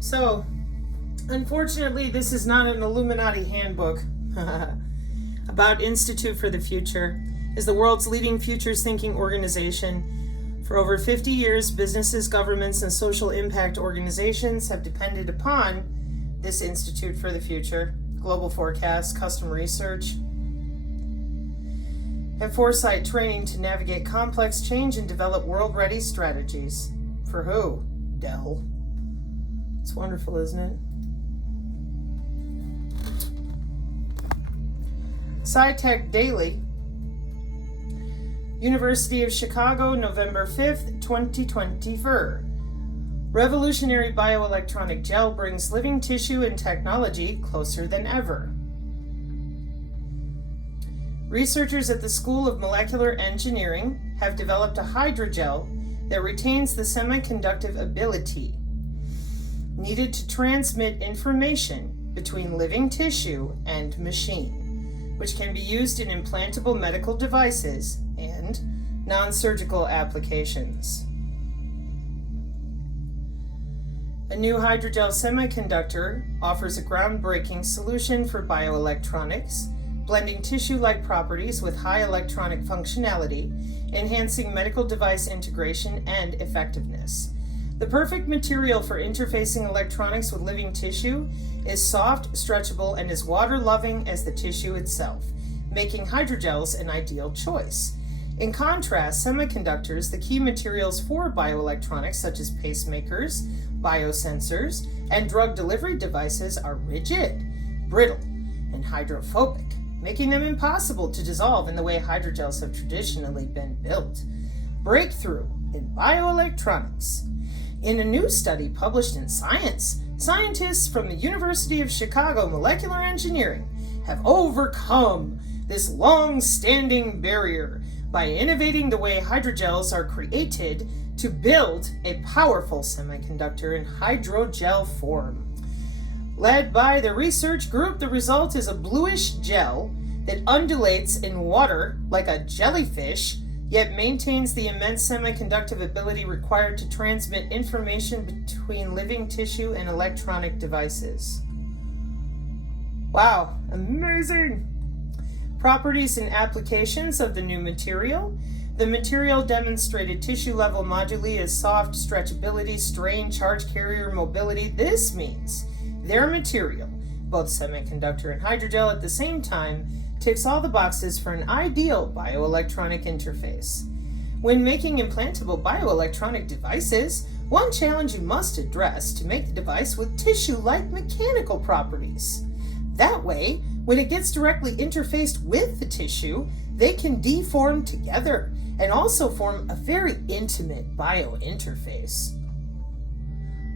So, unfortunately, this is not an Illuminati handbook about Institute for the Future. Is the world's leading futures thinking organization. For over 50 years, businesses, governments, and social impact organizations have depended upon this Institute for the Future, global forecasts, custom research, and foresight training to navigate complex change and develop world-ready strategies. For who? Dell. It's wonderful, isn't it? SciTech Daily, University of Chicago, November 5th, 2024. Revolutionary bioelectronic gel brings living tissue and technology closer than ever. Researchers at the School of Molecular Engineering have developed a hydrogel that retains the semiconductive ability needed to transmit information between living tissue and machine, which can be used in implantable medical devices and non-surgical applications. A new hydrogel semiconductor offers a groundbreaking solution for bioelectronics, blending tissue-like properties with high electronic functionality, enhancing medical device integration and effectiveness. The perfect material for interfacing electronics with living tissue is soft, stretchable, and as water-loving as the tissue itself, making hydrogels an ideal choice. In contrast, semiconductors, the key materials for bioelectronics such as pacemakers, biosensors, and drug delivery devices are rigid, brittle, and hydrophobic, making them impossible to dissolve in the way hydrogels have traditionally been built. Breakthrough in bioelectronics. In a new study published in Science, scientists from the University of Chicago Molecular Engineering have overcome this long-standing barrier by innovating the way hydrogels are created to build a powerful semiconductor in hydrogel form. Led by the research group, the result is a bluish gel that undulates in water like a jellyfish, yet maintains the immense semiconductive ability required to transmit information between living tissue and electronic devices. Wow, amazing! Properties and applications of the new material. The material demonstrated tissue-level moduli as soft, stretchability, strain, charge carrier, mobility. This means their material, both semiconductor and hydrogel at the same time, ticks all the boxes for an ideal bioelectronic interface. When making implantable bioelectronic devices, one challenge you must address to make the device with tissue-like mechanical properties. That way, when it gets directly interfaced with the tissue, they can deform together and also form a very intimate biointerface.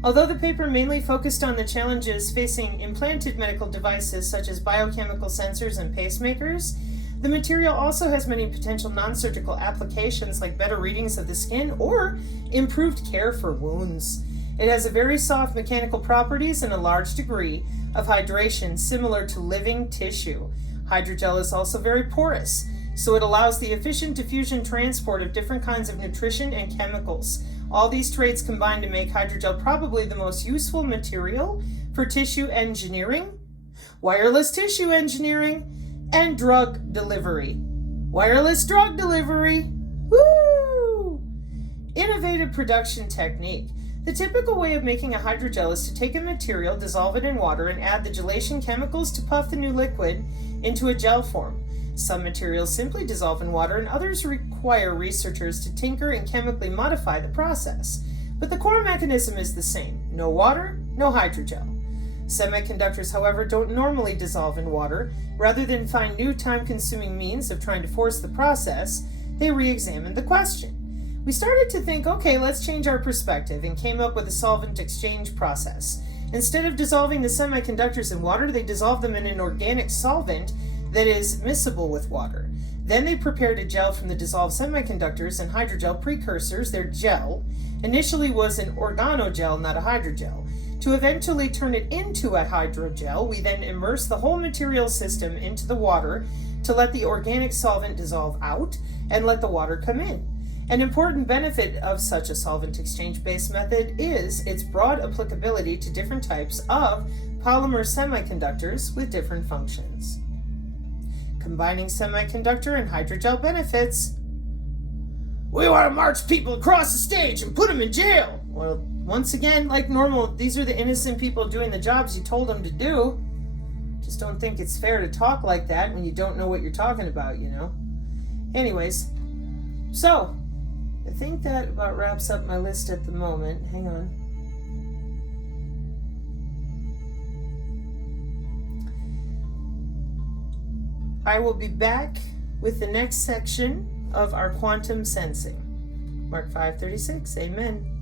Although the paper mainly focused on the challenges facing implanted medical devices such as biochemical sensors and pacemakers, the material also has many potential non-surgical applications like better readings of the skin or improved care for wounds. It has a very soft mechanical properties and a large degree of hydration similar to living tissue. Hydrogel is also very porous, so it allows the efficient diffusion transport of different kinds of nutrition and chemicals. All these traits combine to make hydrogel probably the most useful material for tissue engineering, wireless tissue engineering, and drug delivery. Wireless drug delivery! Woo! Innovative production technique. The typical way of making a hydrogel is to take a material, dissolve it in water, and add the gelation chemicals to puff the new liquid into a gel form. Some materials simply dissolve in water, and others require researchers to tinker and chemically modify the process. But the core mechanism is the same. No water, no hydrogel. Semiconductors, however, don't normally dissolve in water. Rather than find new time-consuming means of trying to force the process, they re-examined the question. We started to think, okay, let's change our perspective, and came up with a solvent exchange process. Instead of dissolving the semiconductors in water, they dissolved them in an organic solvent that is miscible with water. Then they prepared a gel from the dissolved semiconductors and hydrogel precursors. Their gel initially was an organogel, not a hydrogel. To eventually turn it into a hydrogel, we then immerse the whole material system into the water to let the organic solvent dissolve out and let the water come in. An important benefit of such a solvent exchange-based method is its broad applicability to different types of polymer semiconductors with different functions. Combining semiconductor and hydrogel benefits. We want to march people across the stage and put them in jail. Well, once again, like normal, these are the innocent people doing the jobs you told them to do. Just don't think it's fair to talk like that when you don't know what you're talking about, you know? Anyways, so I think that about wraps up my list at the moment. Hang on. I will be back with the next section of our quantum sensing. Mark 5:36. Amen.